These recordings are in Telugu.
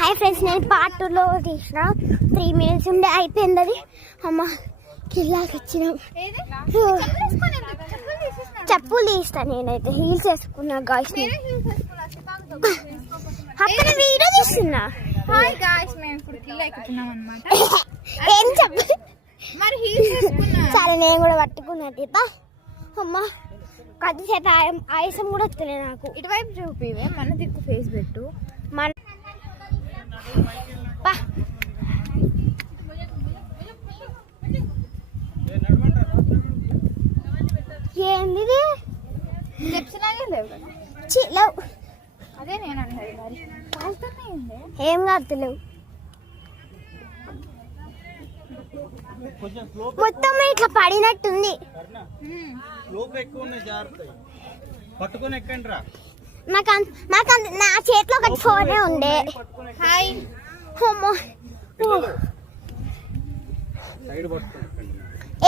హాయ్ ఫ్రెండ్స్, నేను పార్ట్ 2లో తీసిన 3 minutes ఉండే అయిపోయింది అది. అమ్మ కిల్లాకి వచ్చినాం. చెప్పులు తీస్తాను నేనైతే, హీల్స్ వేసుకున్నా గాయ్స్. అక్కడ వీడియో తీస్తున్నా. హాయ్ గాయ్స్, మేము ఇప్పుడు కిల్లా ఎక్కుతున్నాం అన్నమాట. ఏం చెప్పు మరి హీల్స్ వేసుకున్నా. సరే నేను కూడా పట్టుకున్నా దీప. అమ్మ కొద్దిసేపు ఆయాసం కూడా వస్తున్నాయి నాకు. ఇటువైపు చూపివే, మన దిక్కు ఫేస్ పెట్టు. మన ఏంది స్టెప్స్ లాగే లేవు కదా. లేవు. అదే నేను అన్నది. మరి ఏం కాదులేవు. మొత్తం ఇట్లా పడినట్టుంది. నాకు నా చేతిలో ఒకటి ఫోనే ఉండే. హాయ్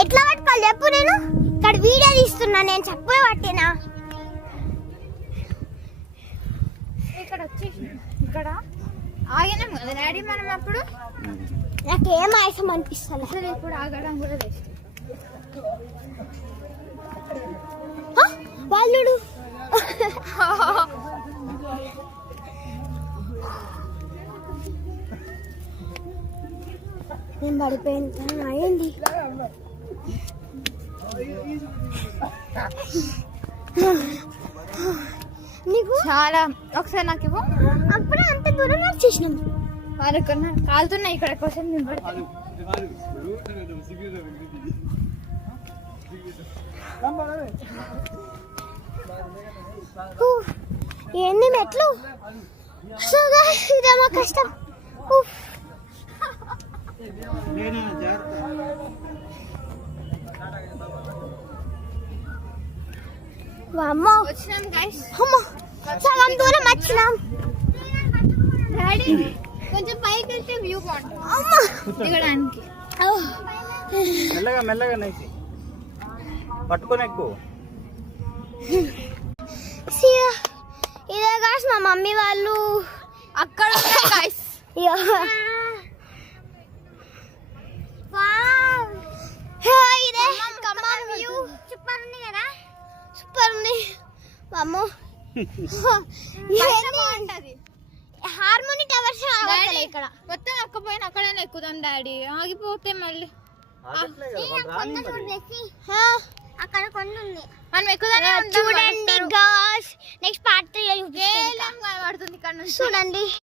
ఎట్లా పట్టుకోవాలి చెప్పు. నేను ఇక్కడ వీడియో తీస్తున్నా, నేను చెప్పే పట్టినా. ఇక్కడ వచ్చేసి ఇక్కడ ఆగినాం కదా డాడీ మనం. అప్పుడు నాకేం ఆయాసం అనిపిస్తుంది. అసలు ఇప్పుడు ఆగడం కూడా వేస్ట్. వాళ్ళు నేను పడిపోయింది అయింది. నీకు చాలా ఒకసారి నాకు ఇవ్వు. అప్పుడు అంత దూరం వచ్చేసినాం. వాళ్ళకున్నా కాలుతున్నాయి ఇక్కడ కోసం. ఎన్ని మెట్లు. ఇదేమో కష్టం. అమ్మో వచ్చినాం గైస్. అమ్మో సగం దూరం వచ్చినాం. డాడీ కొంచెం పైకి వెళ్తే వ్యూ బాగుంటుంది దిగడానికి. మెల్లగా మెల్లగా నైసి పట్టుకొని ఎక్కువ. ఇదే గాస్ మా మమ్మీ వాళ్ళు అక్కడ గైస్. ఇదే ఖమ్మం వ్యూ. సూపర్ ఉంది కదా, సూపర్ ఉంది. అమ్మో బాగుంటది. హార్మోని టవర్స్ ఇక్కడ మొత్తం అక్కపోయిన అక్కడనే ఎక్కుదాం డాడీ. ఆగిపోతే మళ్ళీ అక్కడ కొన్ని ఉంది. మనం ఎక్కుదానే చూడండి గాస్. నెక్స్ట్ పార్ట్ 3 పడుతుంది ఇక్కడ నుంచి చూడండి.